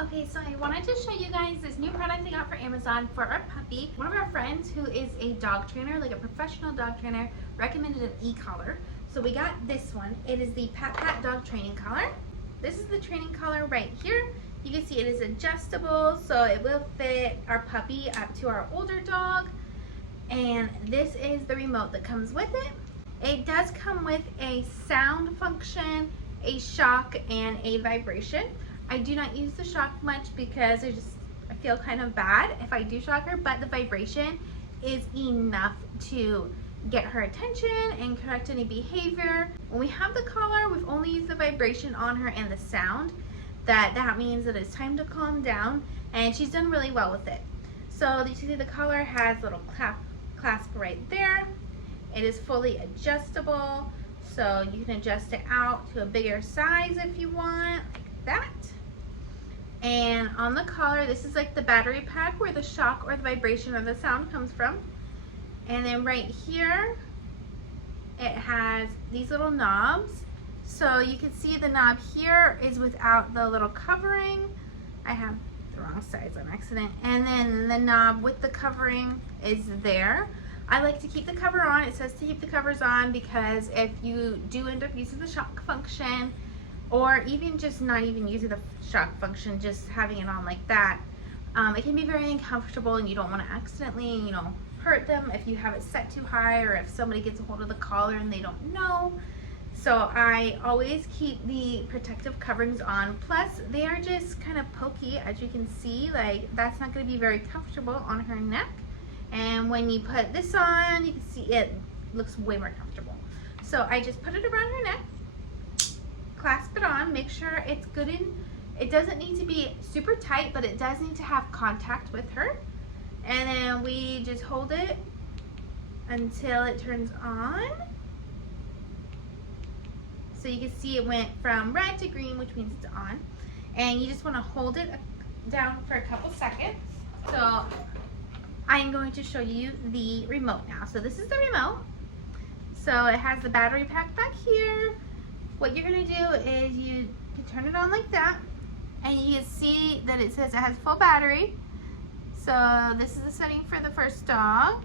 Okay, so I wanted to show you guys this new product I got for Amazon for our puppy. One of our friends who is a dog trainer, like a professional dog trainer, recommended an e-collar. So we got this one. It is the PATPET dog training collar. This is the training collar right here. You can see it is adjustable, so it will fit our puppy up to our older dog. And this is the remote that comes with it. It does come with a sound function, a shock, and a vibration. I do not use the shock much because I feel kind of bad if I do shock her, but the vibration is enough to get her attention and correct any behavior. When we have the collar, we've only used the vibration on her and the sound. That means that it's time to calm down, and she's done really well with it. So you see the collar has a little clasp right there. It is fully adjustable, so you can adjust it out to a bigger size if you want, like that. And on the collar, this is like the battery pack where the shock or the vibration or the sound comes from. And then right here, it has these little knobs. So you can see the knob here is without the little covering. I have the wrong size on accident. And then the knob with the covering is there. I like to keep the cover on. It says to keep the covers on because if you do end up using the shock function, or even just not even using the shock function, just having it on like that, it can be very uncomfortable, and you don't want to accidentally, hurt them if you have it set too high, or if somebody gets a hold of the collar and they don't know. So I always keep the protective coverings on. Plus, they are just kind of pokey, as you can see. Like, that's not going to be very comfortable on her neck. And when you put this on, you can see it looks way more comfortable. So I just put it around her neck, clasp it on, make sure it's good in. It doesn't need to be super tight, but it does need to have contact with her. And then we just hold it until it turns on. So you can see it went from red to green, which means it's on. And you just want to hold it down for a couple seconds. So I'm going to show you the remote now. So this is the remote. So it has the battery pack back here. What you're going to do is you can turn it on like that, and you can see that it says it has full battery. So this is the setting for the first dog.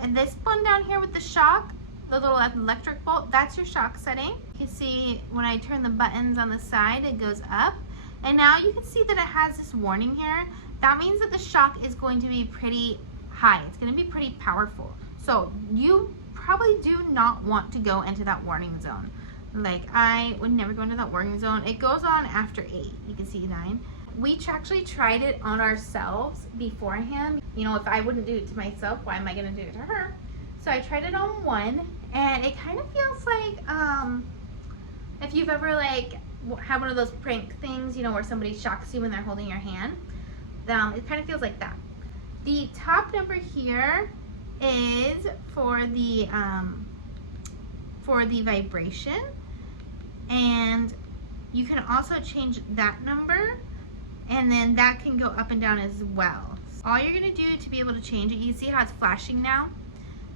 And this one down here with the shock, the little electric bolt, that's your shock setting. You can see when I turn the buttons on the side, it goes up. And now you can see that it has this warning here. That means that the shock is going to be pretty high. It's going to be pretty powerful. So you probably do not want to go into that warning zone. Like, I would never go into that warning zone. It goes on after 8. You can see 9. We actually tried it on ourselves beforehand. If I wouldn't do it to myself, why am I going to do it to her? So I tried it on 1, and it kind of feels like if you've ever had one of those prank things, where somebody shocks you when they're holding your hand. It kind of feels like that. The top number here is for the vibration, and you can also change that number, and then that can go up and down as well. All you're going to do to be able to change it, you see how it's flashing now?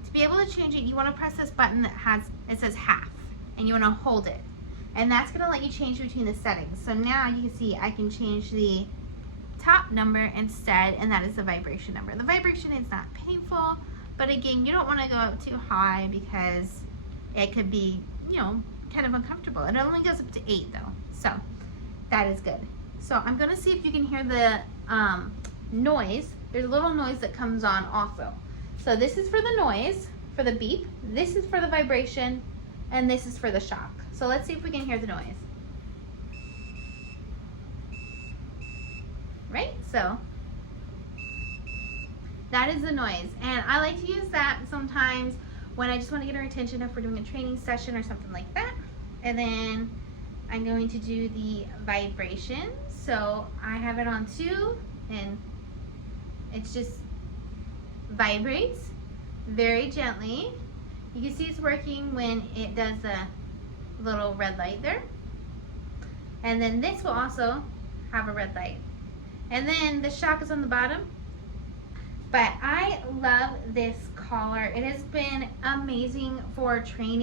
To be able to change it, you want to press this button that says half, and you want to hold it, and that's going to let you change between the settings. So now you can see I can change the top number instead, and that is the vibration number. The vibration is not painful, but again, you don't want to go up too high because it could be, kind of uncomfortable. It only goes up to 8 though, so that is good. So I'm going to see if you can hear the noise. There's a little noise that comes on also. So this is for the noise, for the beep. This is for the vibration, and this is for the shock. So let's see if we can hear the noise. Right? So that is the noise, and I like to use that sometimes when I just want to get her attention if we're doing a training session or something like that. And then I'm going to do the vibration. So I have it on 2, and it's just vibrates very gently. You can see it's working when it does the little red light there. And then this will also have a red light. And then the shock is on the bottom. But I love this collar. It has been amazing for training.